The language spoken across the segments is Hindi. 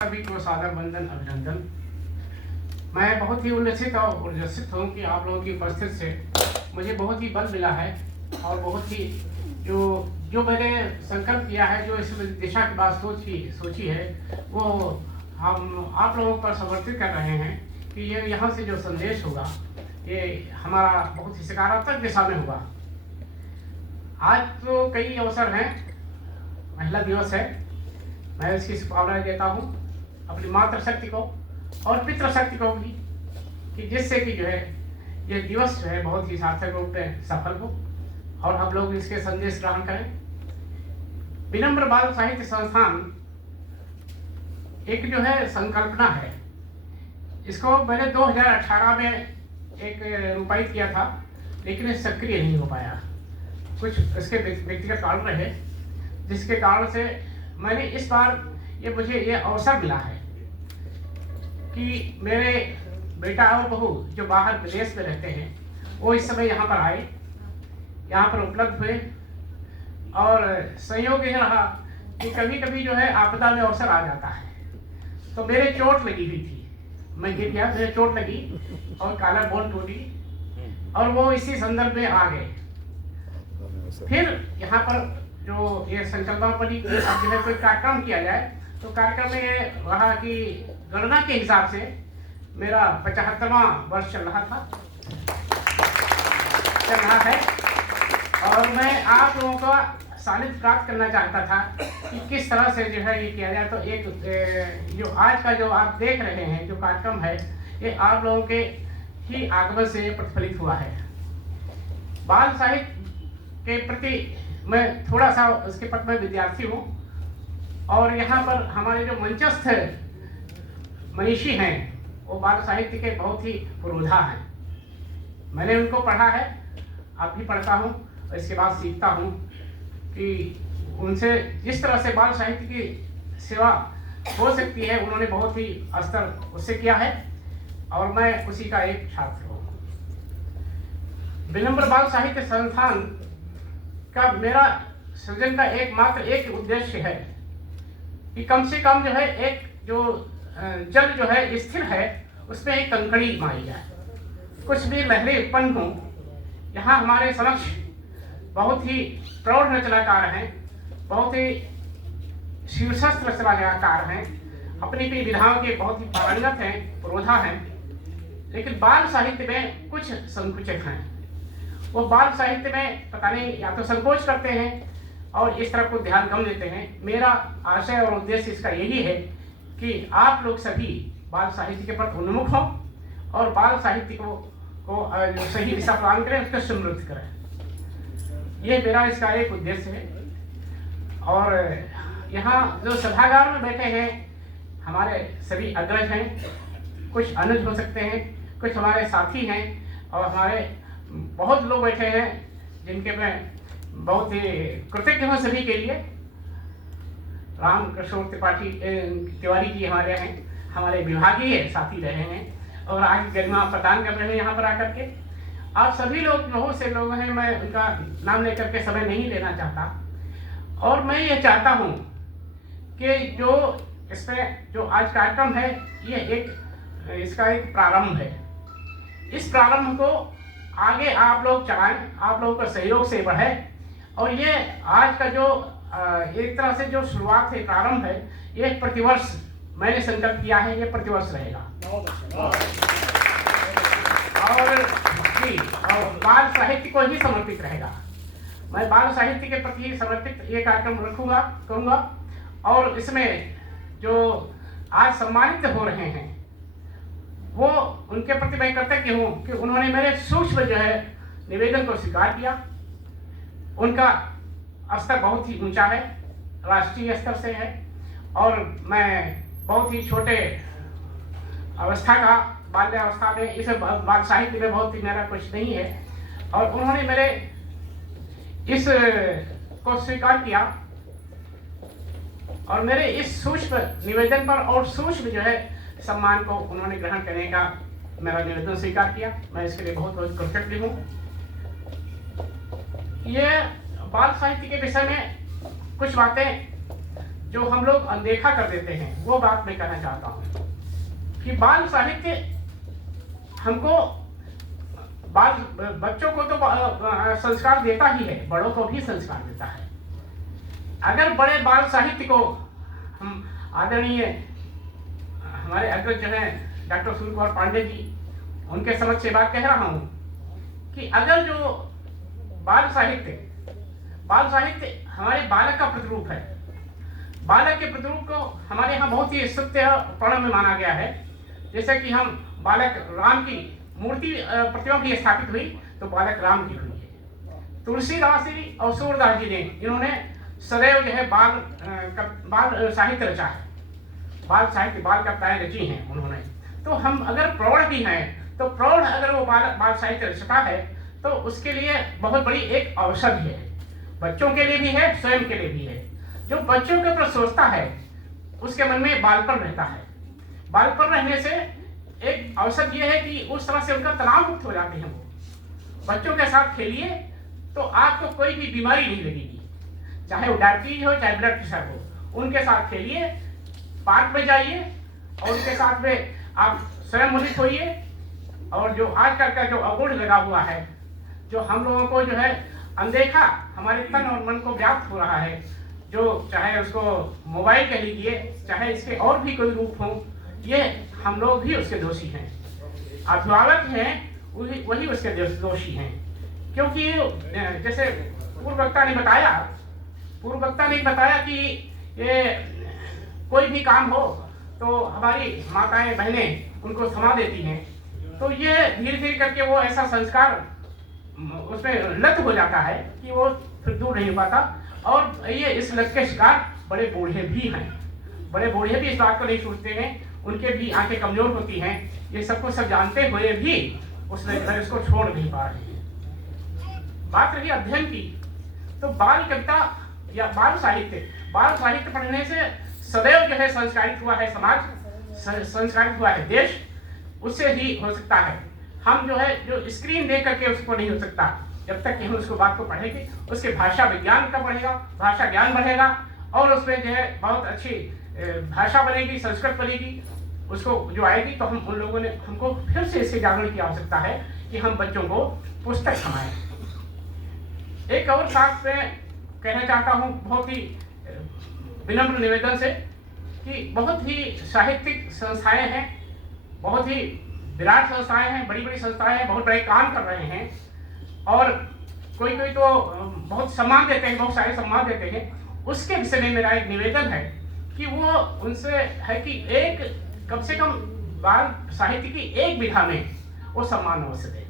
सभी को सादर वंदन अभिनंदन। मैं बहुत ही उल्लसित और उल्लसित हूँ कि आप लोगों की उपस्थिति से मुझे बहुत ही बल मिला है और बहुत ही जो मैंने संकल्प किया है, जो इस दिशा की बात सोची है, वो हम आप लोगों पर समर्पित कर रहे हैं कि ये यहाँ से जो संदेश होगा ये हमारा बहुत ही सकारात्मक दिशा में होगा। आज तो कई अवसर हैं, महिला दिवस है, मैं इसकी शुभकामनाएं देता हूँ अपनी मातृशक्ति को और पितृशक्ति को भी, कि जिससे कि जो है ये दिवस जो है बहुत ही सार्थक रूप में सफल हो और हम लोग इसके संदेश ग्रहण करें। विनम्र बाल साहित्य संस्थान एक जो है संकल्पना है, इसको मैंने 2018 में एक रूपायित किया था, लेकिन ये सक्रिय नहीं हो पाया। कुछ इसके व्यक्तिगत कारण रहे, जिसके कारण से मैंने इस बार मुझे ये अवसर मिला है कि मेरे बेटा और बहू जो बाहर विदेश में रहते हैं वो इस समय यहाँ पर आए, यहाँ पर उपलब्ध हुए। और संयोग यह रहा कि कभी कभी जो है आपदा में अवसर आ जाता है। तो मेरे चोट लगी हुई थी, मैं गिर गया, मुझे चोट लगी और काला बोन टूटी, और वो इसी संदर्भ में आ गए। फिर यहाँ पर जो ये संकल्पना पड़ी कि अब जो है कोई कार्यक्रम किया जाए, तो कार्यक्रम में ये रहा कि गणना के हिसाब से मेरा 75वां वर्ष चल रहा है, और मैं आप लोगों का सानिध्य प्राप्त करना चाहता था कि किस तरह से जो है ये किया जाए। तो एक जो आज का जो आप देख रहे हैं जो कार्यक्रम है, ये आप लोगों के ही आगमन से प्रतिफलित हुआ है। बाल साहित्य के प्रति मैं थोड़ा सा उसके पद में विद्यार्थी हूँ, और यहाँ पर हमारे जो मंचस्थ मनीषी हैं वो बाल साहित्य के बहुत ही पुरोधा हैं। मैंने उनको पढ़ा है, अब भी पढ़ता हूँ, और इसके बाद सीखता हूँ कि उनसे जिस तरह से बाल साहित्य की सेवा हो सकती है, उन्होंने बहुत ही स्तर उससे किया है, और मैं उसी का एक छात्र हूँ। विनम्र बाल साहित्य संस्थान का मेरा सृजन का एक उद्देश्य है कि कम से कम जो है एक जो जल जो है स्थिर है उसमें एक कंकड़ी मारी जाए, कुछ भी लहरें उत्पन्न हो। यहाँ हमारे समक्ष बहुत ही प्रौढ़ रचनाकार हैं, बहुत ही शीर्षस्थ रचनाकार हैं, अपनी अपनी विधाओं के बहुत ही पारंगत हैं, पुरोधा हैं, लेकिन बाल साहित्य में कुछ संकुचित हैं। वो बाल साहित्य में पता नहीं या तो संकोच करते हैं और इस तरफ को ध्यान कम देते हैं। मेरा आशय और उद्देश्य इसका यही है कि आप लोग सभी बाल साहित्य के प्रति उन्मुख हों और बाल साहित्य को सही दिशा प्रदान करें, उसको समृद्ध करें। ये मेरा इसका एक उद्देश्य है। और यहाँ जो सभागार में बैठे हैं हमारे सभी अग्रज हैं, कुछ अनुज हो सकते हैं, कुछ हमारे साथी हैं, और हमारे बहुत लोग बैठे हैं जिनके मैं बहुत ही कृतज्ञ हूँ सभी के लिए। राम किशोर तिवारी जी हमारे हैं, हमारे विभागीय साथी रहे हैं और आज गरिमा प्रदान कर रहे हैं यहाँ पर आकर के। आप सभी लोग बहुत से लोग हैं, मैं उनका नाम लेकर के समय नहीं लेना चाहता। और मैं ये चाहता हूँ कि जो इसमें जो आज कार्यक्रम है ये इसका एक प्रारंभ है। इस प्रारंभ को आगे आप लोग चलाएं, आप लोगों का सहयोग से बढ़े, और ये आज का जो एक तरह से जो शुरुआत है, प्रारंभ है, ये प्रतिवर्ष मैंने संकल्प किया है, ये प्रतिवर्ष रहेगा। और बाल साहित्य को ही समर्पित रहेगा। मैं बाल साहित्य के प्रति समर्पित ये कार्यक्रम करूँगा। और इसमें जो आज सम्मानित हो रहे हैं वो उनके प्रति मैं कृतज्ञ हूँ कि उन्होंने मेरे सूक्ष्म जो है निवेदन को स्वीकार किया। उनका स्तर बहुत ही ऊंचा है, राष्ट्रीय स्तर से है, और मैं बहुत ही छोटे अवस्था का बाल्यावस्था में इस बाल साहित्य में बहुत ही मेरा कुछ नहीं है, और उन्होंने मेरे इस को स्वीकार किया और मेरे इस सूक्ष्म निवेदन पर और सूक्ष्म जो है सम्मान को उन्होंने ग्रहण करने का मेरा निवेदन स्वीकार किया। मैं इसके लिए बहुत बहुत कृतज्ञ हूँ। ये बाल साहित्य के विषय में कुछ बातें जो हम लोग अनदेखा कर देते हैं, वो बात मैं कहना चाहता हूँ कि बाल साहित्य हमको बच्चों को तो संस्कार देता ही है, बड़ों को भी संस्कार देता है। अगर बड़े बाल साहित्य को हम आदरणीय हमारे अग्रज जो है डॉक्टर सूर्य कुमार पांडे जी, उनके समक्ष ये बात कह रहा हूँ कि अगर जो बाल साहित्य हमारे बालक का प्रतिरूप है, बालक के प्रतिरूप को हमारे यहाँ बहुत ही सत्यपूर्ण में माना गया है। जैसे कि हम बालक राम की मूर्ति प्रतिमा भी स्थापित हुई तो बालक राम की हुई है। तुलसीदास जी और सूरदास जी ने जिन्होंने सदैव जो है बाल साहित्य रचा है, बाल कविताएं रची हैं उन्होंने। तो हम अगर प्रौढ़ भी हैं तो प्रौढ़ अगर वो बाल साहित्य रचता है तो उसके लिए बहुत बड़ी एक औषधि है, बच्चों के लिए भी है, स्वयं के लिए भी है। जो बच्चों के ऊपर सोचता है उसके मन में बालपन रहता है। बालपन रहने से एक अवसर ये है कि उस तरह से उनका तनाव मुक्त हो जाते हैं। वो बच्चों के साथ खेलिए तो आपको कोई भी बीमारी नहीं लगेगी, चाहे वो डायबिटीज हो चाहे ब्लड प्रेशर हो। उनके साथ खेलिए, पार्क में जाइए और उनके साथ में आप स्वयं मोहित होइए। और जो आजकल का जो अवगुण लगा हुआ है, जो हम लोगों को जो है अनदेखा हमारे तन और मन को व्याप्त हो रहा है, जो चाहे उसको मोबाइल कह लीजिए, चाहे इसके और भी कोई रूप हो, ये हम लोग भी उसके दोषी हैं। अभिभावक हैं वही उसके दोषी हैं। क्योंकि जैसे पूर्व वक्ता ने बताया कि ये कोई भी काम हो तो हमारी माताएं बहनें उनको थमा देती हैं। तो ये धीरे धीरे करके वो ऐसा संस्कार उसमें लत हो जाता है कि वो फिर दूर नहीं हो पाता। और ये इस लत के शिकार बड़े बूढ़े भी हैं। बड़े बूढ़े भी इस बात को नहीं सोचते हैं, उनके भी आंखें कमजोर होती हैं। ये सबको सब जानते हुए भी उसने इसको छोड़ नहीं पा रहे हैं। बात रही अध्ययन की, तो बाल कविता या बाल साहित्य पढ़ने से सदैव जो है संस्कारित हुआ है समाज, संस्कारित हुआ है देश, उससे ही हो सकता है। हम जो है जो स्क्रीन देख करके उसको नहीं हो सकता। जब तक कि हम उसको बात को पढ़ेंगे, उसके भाषा विज्ञान का बढ़ेगा, भाषा ज्ञान बढ़ेगा और उसमें जो है बहुत अच्छी भाषा बनेगी, संस्कृत बनेगी, उसको जो आएगी। तो हम उन लोगों ने हमको फिर से इसके जागरण की आवश्यकता है कि हम बच्चों को पुस्तक सुनाएं। एक और बात मैं कहना चाहता हूँ बहुत ही विनम्र निवेदन से कि बहुत ही साहित्यिक संस्थाएं हैं, बहुत ही विराट संस्थाएं हैं, बड़ी बड़ी संस्थाएं हैं, बहुत बड़े काम कर रहे हैं। और कोई तो बहुत सम्मान देते हैं, बहुत सारे सम्मान देते हैं। उसके विषय में मेरा एक निवेदन है कि वो उनसे है कि एक कम से कम बाल साहित्य की एक विधा में वो सम्मान अवश्य दें।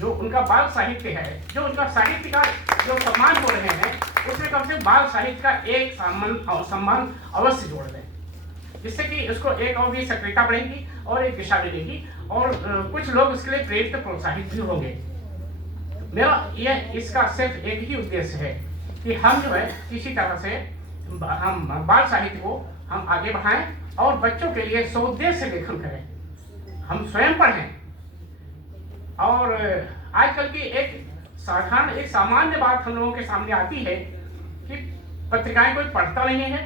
जो उनका बाल साहित्य है, जो उनका साहित्य का जो सम्मान हो रहे हैं, उसमें कम से कम बाल साहित्य का एक सम्मान अवश्य जोड़ दें, जिससे कि उसको एक और भी सक्रियता बढ़ेगी और एक दिशा मिलेगी और कुछ लोग उसके लिए प्रेरित प्रोत्साहित भी होंगे। मेरा ये इसका सिर्फ एक ही उद्देश्य है कि हम जो है किसी तरह से हम बाल साहित्य को हम आगे बढ़ाएं और बच्चों के लिए सौद्देश्य लेखन करें, हम स्वयं पढ़ें। और आजकल की एक सामान्य बात हम लोगों के सामने आती है कि पत्रिकाएं कोई पढ़ता नहीं है,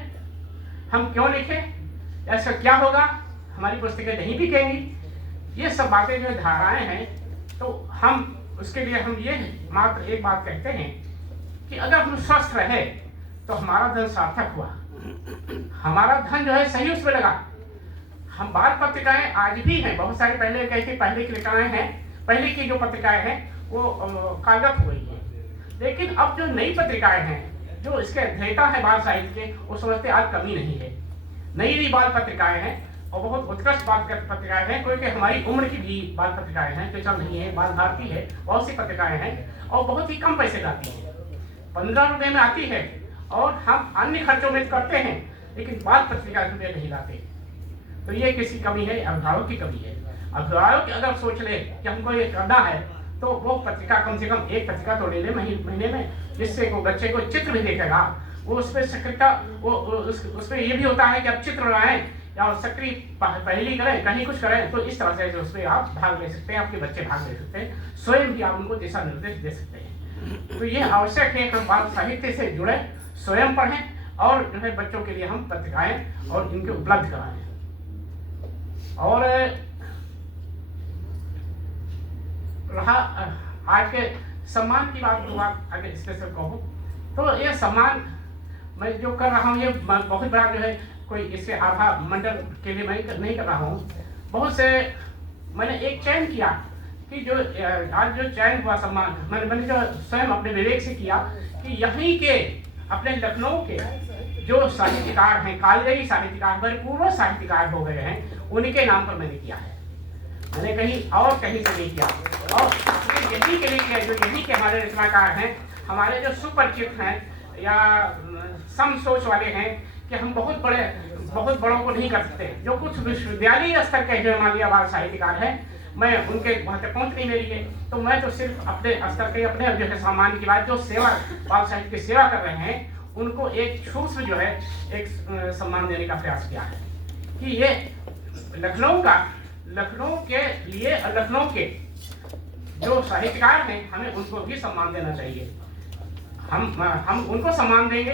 हम क्यों लिखें, ऐसा क्या होगा, हमारी पुस्तकें नहीं बिकेंगी। ये सब बातें जो धाराएं हैं, तो हम उसके लिए हम ये मात्र एक बात कहते हैं कि अगर हम स्वस्थ रहे तो हमारा धन सार्थक हुआ, हमारा धन जो है सही उसमें लगा। हम बाल पत्रिकाएं आज भी हैं, बहुत सारी पहले की पत्रिकाएं हैं, पहले की जो पत्रिकाएं हैं वो कागज हो गई हैं। लेकिन अब जो नई पत्रिकाएं हैं, जो इसके अध्येता है बाल साहित्य के, वो समझते आज कमी नहीं है। नई बाल पत्रिकाएं हैं और बहुत उत्कृष्ट बाल पत्रिकाएं हैं, क्योंकि हमारी उम्र की भी बाल पत्रिकाएं हैं, जो चल नहीं है, बाल भारती है, बहुत सी पत्रिकाएं हैं और बहुत ही कम पैसे लाती हैं, 15 रुपए में आती है। और हम अन्य खर्चों में करते हैं, लेकिन बाल पत्रिका रुपये नहीं लाते। तो ये किसी कमी है, अभिभावक की कमी है। अभिभावक अगर सोच ले कि हमको ये करना है, तो वो पत्रिका कम से कम एक पत्रिका तो ले ले महीने में, जिससे वो बच्चे को चित्र भी देखेगा, वो उसमें सक्रियता, वो उसमें ये भी होता है कि आप चित्र बनाएं या सक्रिय पहली करें, कहीं कुछ करें, तो इस तरह से उसमें आप भाग ले सकते हैं, आपके बच्चे भाग ले सकते हैं, स्वयं भी आप उनको दिशा निर्देश दे सकते हैं। तो ये आवश्यक है कि हम बाल साहित्य से जुड़े, स्वयं पढ़ें और जो है बच्चों के लिए हम पत्रिकाएं और इनके उपलब्ध कराएं। और रहा आज के सम्मान की बात, अगर स्पेशल कहूँ तो ये सम्मान मैं जो कर रहा हूँ ये बहुत बड़ा जो है कोई इसके आभा मंडल के लिए मैं नहीं कर रहा हूँ। बहुत से मैंने एक चयन किया कि जो आज जो चयन हुआ सम्मान मैंने जो स्वयं अपने विवेक से किया कि यहीं के अपने लखनऊ के जो साहित्यकार हैं, कालजयी साहित्यकार, भरपूर साहित्यकार हो गए हैं, उनके नाम पर मैंने किया है। मैंने कहीं और कहीं से नहीं किया। और यही के लिए किया जो यही के हमारे रचनाकार हैं, हमारे जो सुपरिचित हैं या सम सोच वाले हैं कि हम बहुत बड़ों को नहीं कर सकते। जो कुछ विश्वविद्यालय स्तर के जो हमारे बाल साहित्यकार हैं, मैं उनके वहाँ तक पहुँच नहीं मेरी है, तो मैं तो सिर्फ अपने स्तर के अपने जो है सामान्य की बात जो सेवा बाल साहित्य की सेवा कर रहे हैं उनको एक सूक्ष्म जो है एक सम्मान देने का प्रयास किया है कि ये लखनऊ के लिए लखनऊ के जो साहित्यकार हैं हमें उनको भी सम्मान देना चाहिए। हम उनको सम्मान देंगे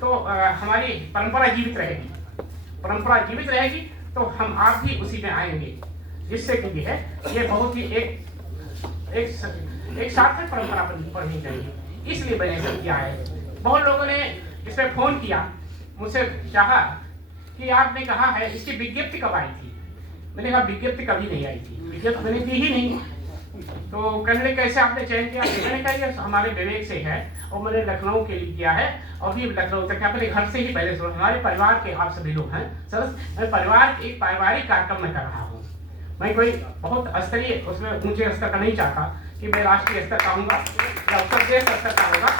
तो हमारी परंपरा जीवित रहेगी तो हम आप भी उसी में आएंगे, जिससे कि है ये बहुत ही एक सार्थक परंपरा पढ़नी चाहिए। इसलिए मैंने ऐसा किया है। बहुत लोगों ने इस पर फोन किया, मुझसे चाहा कि आपने कहा है इसकी विज्ञप्ति कब आई थी। मैंने कहा विज्ञप्ति कभी नहीं आई थी, विज्ञप्ति मैंने दी ही नहीं। तो कहने कैसे आपने चयन किया। मैंने कहा ये हमारे विवेक से है और मैंने लखनऊ के लिए किया है और भी लखनऊ तक अपने घर से ही पहले से हमारे परिवार के आप सभी लोग हैं सर, मैं परिवार एक पारिवारिक कार्यक्रम में कर रहा हूँ। मैं कोई बहुत स्तरीय उसमें ऊंचे स्तर का नहीं चाहता कि मैं राष्ट्रीय स्तर का हूँगा या उत्तर प्रदेश स्तर का होगा।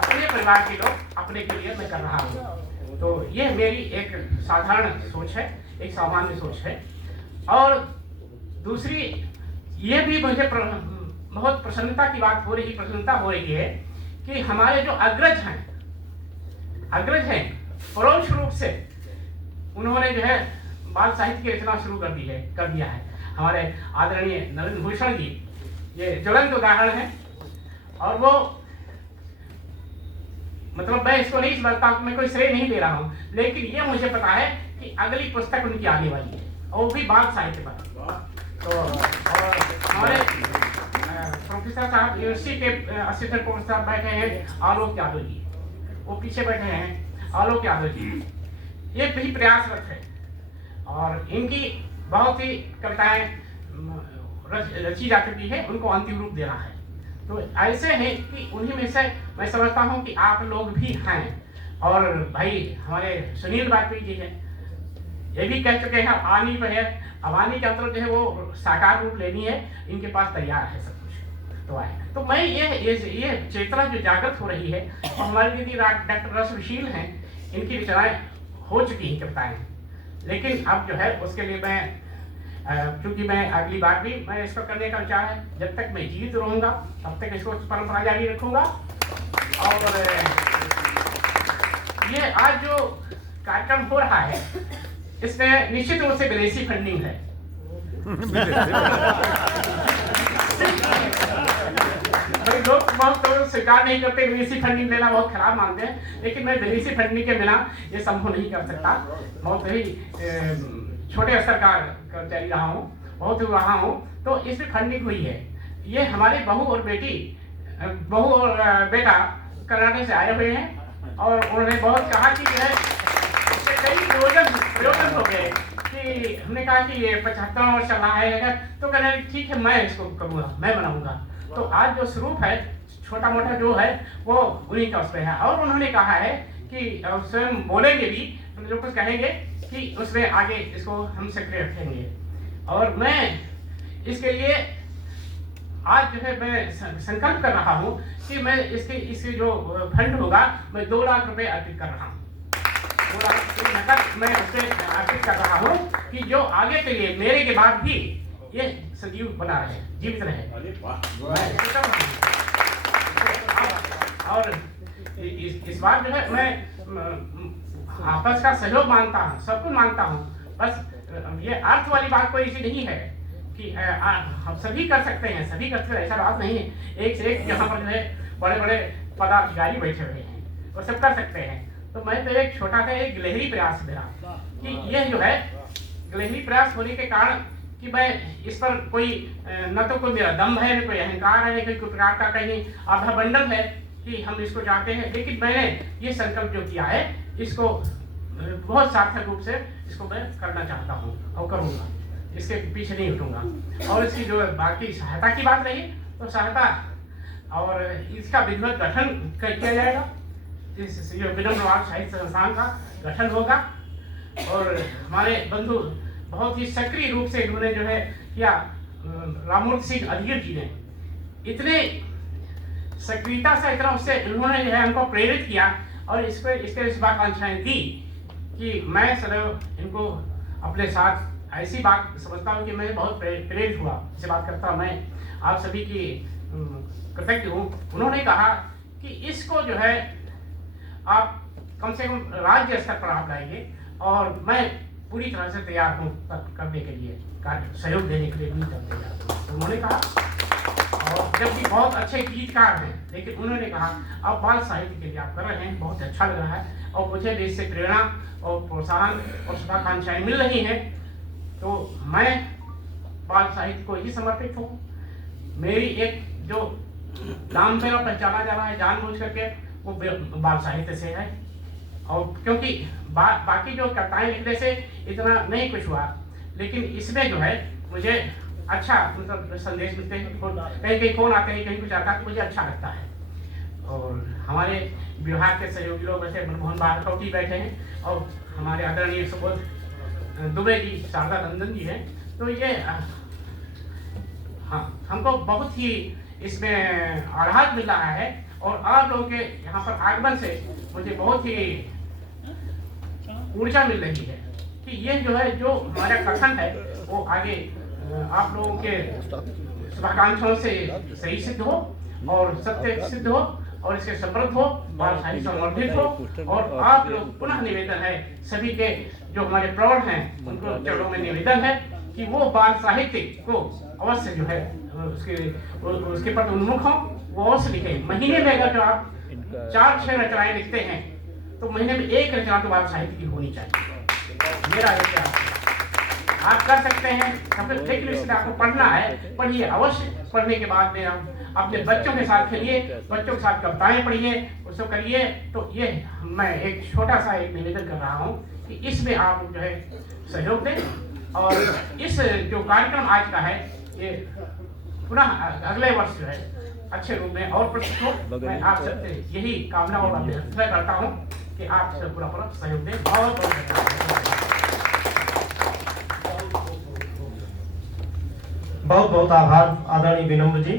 अपने परिवार के लोग अपने के लिए मैं कर रहा हूँ। तो ये मेरी एक साधारण सोच है, एक सामान्य सोच है। और दूसरी ये भी मुझे बहुत प्रसन्नता की बात प्रसन्नता हो रही है कि हमारे जो अग्रज हैं परोक्ष रूप से उन्होंने जो है बाल साहित्य की रचना शुरू कर दिया है। हमारे आदरणीय नरेंद्र भूषण जी ये ज्वलंत उदाहरण है। और वो मतलब मैं इसको नहीं समझता, मैं कोई श्रेय नहीं दे रहा हूँ, लेकिन ये मुझे पता है कि अगली पुस्तक उनकी आने वाली है और वो भी बाल साहित्य पर। तो और हमारे प्रोफेसर साहब यूनिवर्सिटी के असिस्टेंट प्रोफेसर बैठे हैं आलोक यादव जी, वो पीछे बैठे हैं आलोक यादव जी, ये भी प्रयासरत है और इनकी बहुत ही कविताएं रची जा चुकी है, उनको अंतिम रूप देना है। तो ऐसे हैं कि उन्हीं में से मैं समझता हूँ कि आप लोग भी हैं। और भाई हमारे सुनील वाजपेयी जी हैं, ये भी कह चुके हैं आनी पे है, अब आनी के अंतर जो है वो साकार रूप लेनी है, इनके पास तैयार है सब कुछ। तो आए तो मैं ये चेतना जो जागृत हो रही है और हमारी दीदी डॉक्टर रसशील हैं, इनकी रचनाएं हो चुकी हैं कविताएं, लेकिन अब जो है उसके लिए मैं क्योंकि मैं अगली बार भी मैं इसको करने का विचार है, जब तक मैं जीवित रहूंगा तब तक इसको परंपरा जारी रखूंगा। और ये आज जो कार्यक्रम हो रहा है इसमें निश्चित रूप से विदेशी फंडिंग है। लोग बहुत तो स्वीकार नहीं करते, विदेशी फंडिंग लेना बहुत खराब मानते हैं, लेकिन मैं विदेशी फंडिंग के बिना ये संभव नहीं कर सकता। बहुत ही छोटे स्तर का कर्मचारी रहा हूँ, बहुत रहा हूँ, तो इसमें फंडिंग हुई है। ये हमारे बहू और बेटा कर्नाटक से आए हुए हैं और उन्होंने बहुत कहा कि जो है इससे कई प्रयोजन हो गए कि हमने कहा कि ये 75 वर्ष चल रहा है, तो कहने ठीक है मैं इसको करूँगा, मैं बनाऊँगा। तो आज जो स्वरूप है छोटा मोटा जो है वो उन्हीं का उस पर है। और उन्होंने कहा है कि स्वयं बोलेंगे भी, जो कुछ कहेंगे कि उसमें आगे इसको हम सक्रिय रखेंगे। और मैं इसके लिए आज जो है मैं संकल्प कर रहा हूँ कि मैं इसके जो फंड होगा मैं 2 लाख रुपए अर्पित कर रहा हूँ। 2 लाख की नकद मैं उससे अर्पित कर रहा हूँ कि जो आगे के लिए मेरे के बाद भी ये सजीव बना रहे, जीवित रहे। और इस बार जो है मैं आपस का सहयोग मानता हूँ, सब कुछ मानता हूँ। बस ये अर्थ वाली बात कोई ऐसी नहीं है कि हम सभी कर सकते हैं, सभी करते हैं, ऐसा बात नहीं है। एक से एक यहाँ पर जो है बड़े बड़े पदाधिकारी बैठे हुए हैं, वो सब कर सकते हैं। तो मैं तो एक छोटा सा एक गिलहरी प्रयास मेरा कि यह जो है गिलहरी प्रयास होने के कारण कि मैं इस पर कोई न तो कोई मेरा दम है, न कोई अहंकार है, न कोई प्रकार का कहीं आधा बंडल है कि हम इसको चाहते हैं, लेकिन मैंने ये संकल्प जो किया है इसको बहुत सार्थक रूप से इसको मैं करना चाहता हूँ और करूँगा, इसके पीछे नहीं हटूँगा। और इसकी जो बाकी सहायता की बात रही तो सहायता और इसका विधिवत गठन किया जाएगा, इस विनम्र वाद साहित्य संस्थान का गठन होगा। और हमारे बंधु बहुत ही सक्रिय रूप से इन्होंने जो है किया, राममूर्ति सिंह अधियर जी ने इतने सक्रियता से इतना उससे इन्होंने जो है हमको प्रेरित किया और इसके शुभाकांक्षाएं दी कि मैं सदैव इनको अपने साथ ऐसी बात समझता हूँ कि मैं बहुत प्रेरित हुआ इससे बात करता, मैं आप सभी की कृतज्ञ हूँ। उन्होंने कहा कि इसको जो है आप कम से कम राज्य स्तर पर आप लाएंगे और मैं पूरी तरह से तैयार हूँ करने के लिए, सहयोग देने के लिए भी तैयार हूँ। उन्होंने कहा, और जबकि बहुत अच्छे गीतकार हैं, लेकिन उन्होंने कहा अब बाल साहित्य के लिए आप कर रहे हैं, बहुत अच्छा लग रहा है और मुझे भी इससे प्रेरणा और प्रोत्साहन और शुभाकांक्षाएं मिल रही हैं, तो मैं बाल साहित्य को ही समर्पित हूँ। मेरी एक जो नाम मेरा पहचाना जा रहा है जानबूझ करके वो बाल साहित्य से है, और क्योंकि बाकी जो कविताएं लिखने से इतना नहीं कुछ हुआ, लेकिन इसमें जो है मुझे अच्छा मतलब संदेश मिलते हैं, कहीं कहीं फोन आते हैं, कहीं कुछ आता है तो मुझे अच्छा लगता है। और हमारे विभाग के सहयोगी लोग वैसे मनमोहन बारकौटी बैठे हैं और हमारे आदरणीय सुबोध दुबे जी, शारदा नंदन जी हैं, तो ये हाँ हमको बहुत ही इसमें आह्लाद मिल रहा है। और आप लोगों के यहाँ पर आगमन से मुझे बहुत ही ऊर्जा मिल रही है कि ये जो है जो हमारा कथन है वो आगे आप लोगों के शुभाकांक्षाओं से सही सिद्ध हो और सत्य सिद्ध हो और इसके समृद्ध हो, बाल साहित्य संवर्धित हो। और आप लोग पुनः निवेदन है सभी के जो हमारे प्रौढ़ हैं उनको चरणों में निवेदन है कि वो बाल साहित्य को अवश्य जो है उसके प्रति उन्मुख हो, वो अवश्य लिखे। महीने में अगर जो आप 4-6 रचनाएं लिखते हैं तो महीने में 1 रचना तो बाल साहित्य की होनी चाहिए। मेरा ये प्रयास है, आप कर सकते हैं, लेकिन इसलिए आपको पढ़ना है, पढ़िए अवश्य। पढ़ने के बाद में आप अपने बच्चों के साथ खेलिए, बच्चों के साथ कविताएं पढ़िए, उसको करिए। तो ये मैं एक छोटा सा एक निवेदन कर रहा हूँ कि इसमें आप जो है सहयोग दें। और इस जो कार्यक्रम आज का है ये पुनः अगले वर्ष जो है अच्छे रूप में और प्रस्तुत हो। मैं आप सबसे यही कामना और अभ्यर्थना करता हूँ कि आप सब पूरा सहयोग दें। बहुत बहुत बहुत बहुत आभार आदरणीय विनम्र जी।